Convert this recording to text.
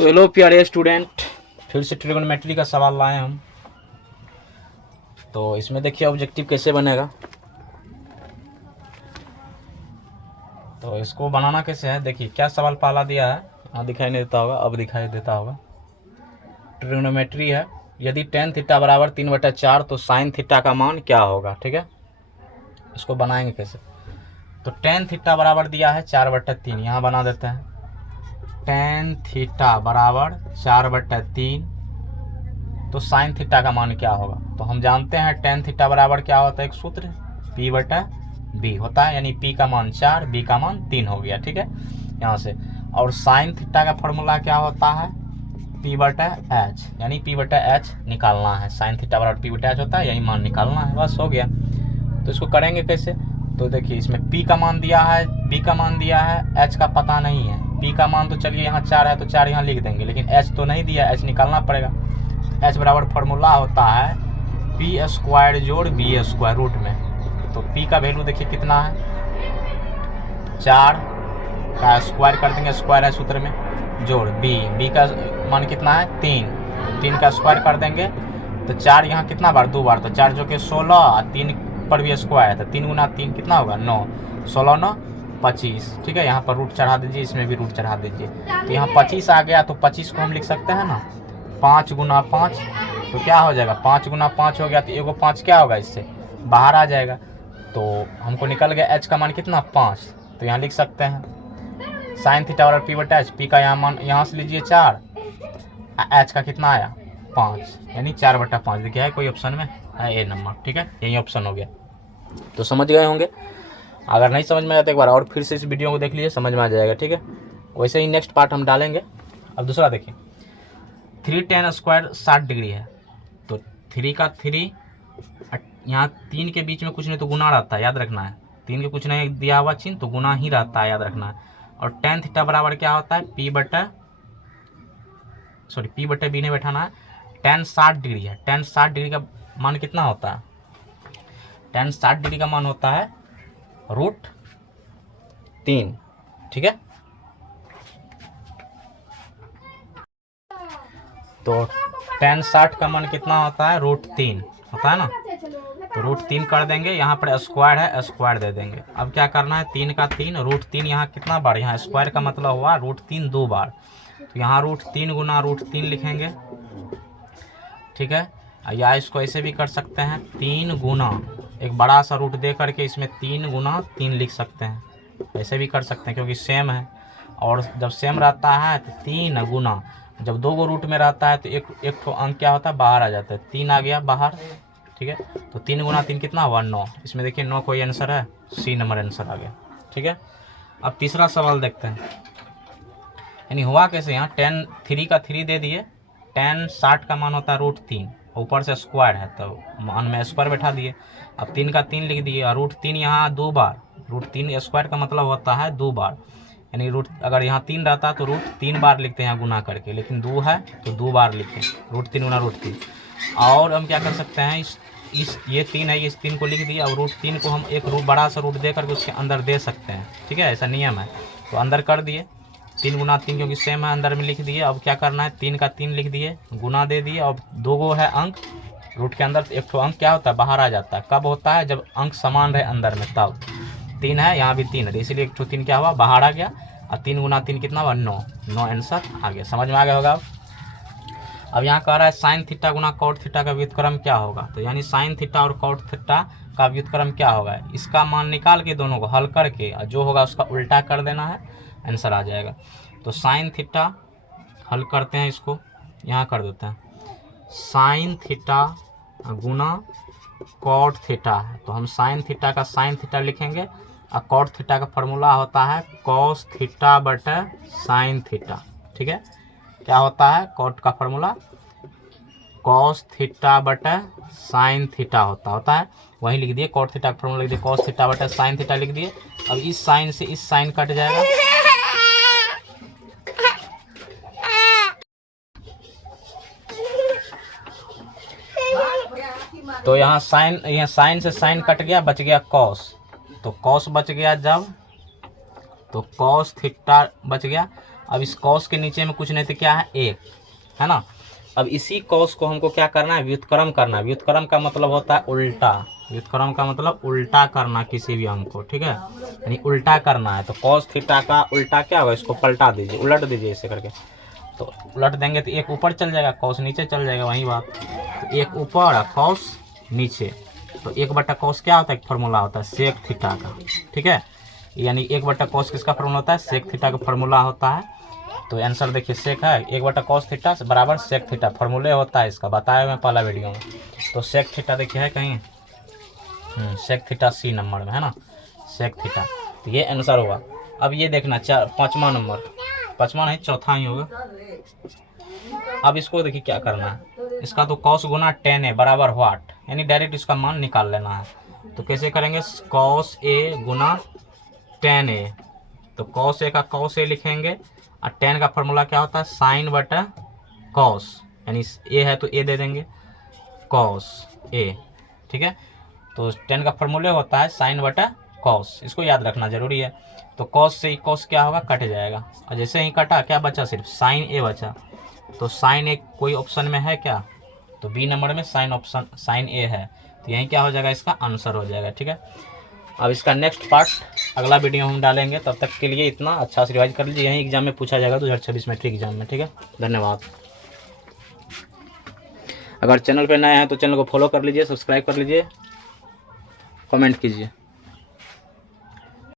तो हेलो प्यारे स्टूडेंट, फिर से ट्रिगोनोमेट्री का सवाल लाए हम। तो इसमें देखिए ऑब्जेक्टिव कैसे बनेगा। तो इसको बनाना कैसे है, देखिए क्या सवाल पहला दिया है, हाँ दिखाई नहीं देता होगा, अब दिखाई देता होगा। ट्रिगोनोमेट्री है, यदि टेन थीटा बराबर 3/4 तो साइन थीटा का मान क्या होगा। ठीक है, इसको बनाएंगे कैसे। तो टेन थीटा बराबर दिया है 4/3, यहाँ बना देते हैं। टेन थीटा बराबर 4/3 तो साइन थीटा का मान क्या होगा। तो हम जानते हैं टेन थीटा बराबर क्या होता है, एक सूत्र P/B होता है, यानी P का मान 4, B का मान 3 हो गया। ठीक है, यहाँ से। और साइन थीटा का फॉर्मूला क्या होता है, P/H, यानी P/H निकालना है। साइन थीटा बराबर P/H होता है, यही मान निकालना है, बस हो गया। तो इसको करेंगे कैसे। तो देखिए इसमें P का मान दिया है, B का मान दिया है, H का पता नहीं है। P का मान तो चलिए यहाँ 4 है तो 4 यहाँ लिख देंगे, लेकिन H तो नहीं दिया, H निकालना पड़ेगा। H बराबर फॉर्मूला होता है P² जोड़ B² रूट में। तो P का वैल्यू देखिए कितना है, 4 का स्क्वायर कर देंगे, स्क्वायर है सूत्र में, जोड़ B का मान कितना है 3 का स्क्वायर कर देंगे। तो 4 यहाँ कितना बार, 2 बार, तो 4 जो कि 16, 3 पर भी स्क्वायर है, तो 3 गुना 3 कितना होगा 9, 16 9 25। ठीक है, यहाँ पर रूट चढ़ा दीजिए, इसमें भी रूट चढ़ा दीजिए। तो यहाँ 25 आ गया, तो 25 को हम लिख सकते हैं ना 5 गुना 5, तो क्या हो जाएगा 5 गुना 5 हो गया, तो एगो 5 क्या होगा इससे बाहर आ जाएगा। तो हमको निकल गया H का मान कितना 5, तो यहाँ लिख सकते हैं साइन थीटा बराबर P/H। P का यहाँ मान यहाँ से लीजिए 4, H का कितना आया 5, यानी 4/5। देखिए है कोई ऑप्शन में है ए नंबर। ठीक है, यही ऑप्शन हो गया। तो समझ गए होंगे, अगर नहीं समझ में आया तो एक बार और फिर से इस वीडियो को देख लीजिए, समझ में आ जाएगा। ठीक है, वैसे ही नेक्स्ट पार्ट हम डालेंगे। अब दूसरा देखिए, 3 tan स्क्वायर 60 डिग्री है। तो 3 का 3, यहाँ 3 के बीच में कुछ नहीं तो गुना रहता है, याद रखना है। 3 के कुछ नहीं दिया हुआ चिन्ह तो गुना ही रहता है, याद रखना है। और tan थीटा बराबर क्या होता है P/B नहीं बैठाना है, tan 60 डिग्री है। tan 60 डिग्री का मान कितना होता है, tan 60 डिग्री का मान होता है √3। ठीक है, तो tan 60 का मान कितना होता है √3 होता है ना, तो √3 कर देंगे। यहाँ पर स्क्वायर है, स्क्वायर दे देंगे। अब क्या करना है, 3 का 3, √3 यहाँ कितना बार, यहाँ स्क्वायर का मतलब हुआ √3 2 बार, तो यहाँ √3 गुना √3 लिखेंगे। ठीक है, या इसको ऐसे भी कर सकते हैं, 3 गुना एक बड़ा सा रूट दे करके इसमें 3 गुना 3 लिख सकते हैं, ऐसे भी कर सकते हैं क्योंकि सेम है। और जब सेम रहता है तो 3 गुना, जब 2 गो रूट में रहता है तो एक तो अंक क्या होता है बाहर आ जाता है, 3 आ गया बाहर। ठीक है, तो 3 गुना 3 कितना हुआ 9। इसमें देखिए 9 कोई आंसर है, C नंबर आंसर आ गया। ठीक है, अब तीसरा सवाल देखते हैं। यानी हुआ कैसे, यहाँ tan 3 का 3 दे दिए, tan 60 का मान होता है √3, ऊपर से स्क्वायर है तो मान में स्क्वायर बैठा दिए। अब 3 का 3 लिख दिए, और √3 यहाँ 2 बार, √3 स्क्वायर का मतलब होता है 2 बार, यानी अगर यहाँ 3 रहता तो √3 बार लिखते हैं यहाँ गुना करके, लेकिन 2 है तो 2 बार लिखें, √3 गुना √3। और हम क्या कर सकते हैं, ये 3 है, इस 3 को लिख दिए, और √3 को हम एक बड़ा सा रूट दे करके उसके अंदर दे सकते हैं। ठीक है, ऐसा नियम है, तो अंदर कर दिए 3 गुना 3 क्योंकि सेम है, अंदर में लिख दिए। अब क्या करना है, 3 का 3 लिख दिए, गुना दे दिए, और 2 गो है अंक रूट के अंदर, तो एक तो अंक क्या होता है बाहर आ जाता है। कब होता है, जब अंक समान रहे अंदर में, तब 3 है, यहाँ भी 3 है, इसीलिए एक तो 3 क्या हुआ बाहर आ गया, और 3 गुना 3 कितना हुआ 9 आंसर आ गया। समझ में आ गया होगा। अब यहाँ कह रहा है साइन थीटा गुना कॉट थीटा का व्युत्क्रम क्या होगा। तो यानी साइन थीटा और कॉट थीटा का व्युत्क्रम क्या होगा, इसका मान निकाल के दोनों को हल करके जो होगा उसका उल्टा कर देना है, आंसर आ जाएगा। तो साइन थीटा हल करते हैं, इसको यहाँ कर देते हैं, साइन थीटा गुना कॉट थीटा है, तो हम साइन थीटा का साइन थीटा लिखेंगे, और कॉट थीटा का फॉर्मूला होता है कॉस थीटा बटे साइन थीटा। ठीक है, क्या होता है कॉट का फॉर्मूला कॉस थीटा बटे साइन थीटा होता है, वही लिख दिए। कॉट थीटा का फॉर्मूला लिख दिए, कॉस थीटा बटे साइन थीटा लिख दिए। अब इस साइन से इस साइन कट जाएगा, तो यहाँ साइन से साइन कट गया, बच गया कॉस, तो कॉस बच गया जब, तो कॉस थीटा बच गया। अब इस कॉस के नीचे में कुछ नहीं तो क्या है, एक है ना। अब इसी कॉस को हमको क्या करना है, व्युत्क्रम करना है। व्युत्क्रम का मतलब होता है उल्टा, व्युत्क्रम का मतलब उल्टा करना किसी भी अंक को, ठीक है, यानी उल्टा करना है। तो कॉस थीटा का उल्टा क्या होगा, इसको पलटा दीजिए, उलट दीजिए ऐसे करके। तो उलट देंगे तो एक ऊपर चल जाएगा, कॉस नीचे चल जाएगा, वही बात। तो एक ऊपर और कॉस नीचे। तो 1/cos क्या होता है, एक फार्मूला होता है सेक थीटा का, ठीक है। यानी 1/cos किसका फार्मूला होता है, सेक थीटा का फार्मूला होता है। तो आंसर देखिए सेक है 1/cos थीटा बराबर सेक थीटा, फार्मूले होता है इसका, बताया मैं पहला वीडियो में। तो सेक थीटा देखिए है कहीं, सेक थीटा सी नंबर में है ना, सेक थीटा। तो ये आंसर होगा। अब ये देखना पाँचवा नंबर, पाँचवा नहीं चौथा ही होगा। अब इसको देखिए क्या करना है, इसका तो cos गुना tan a बराबर व्हाट, यानी डायरेक्ट इसका मान निकाल लेना है। तो कैसे करेंगे, cos a Guna tan a। तो cos a का cos a लिखेंगे, और tan का फॉर्मूला क्या होता है, साइन बटा cos, यानी a है तो a दे देंगे cos a, ठीक है। तो tan का फॉर्मूले होता है साइन बटा cos, इसको याद रखना जरूरी है। तो cos से cos क्या होगा, कट जाएगा, और जैसे ही कटा क्या बचा, सिर्फ साइन a बचा। तो साइन ए कोई ऑप्शन में है क्या, तो बी नंबर में साइन ऑप्शन साइन ए है। तो यही क्या हो जाएगा, इसका आंसर हो जाएगा, ठीक है। अब इसका नेक्स्ट पार्ट अगला वीडियो हम डालेंगे, तब तक के लिए इतना अच्छा से रिवाइज कर लीजिए, यही एग्जाम में पूछा जाएगा 2026 मैट्रिक एग्जाम में, ठीक है। धन्यवाद। अगर चैनल पर नए हैं तो चैनल को फॉलो कर लीजिए, सब्सक्राइब कर लीजिए, कमेंट कीजिए।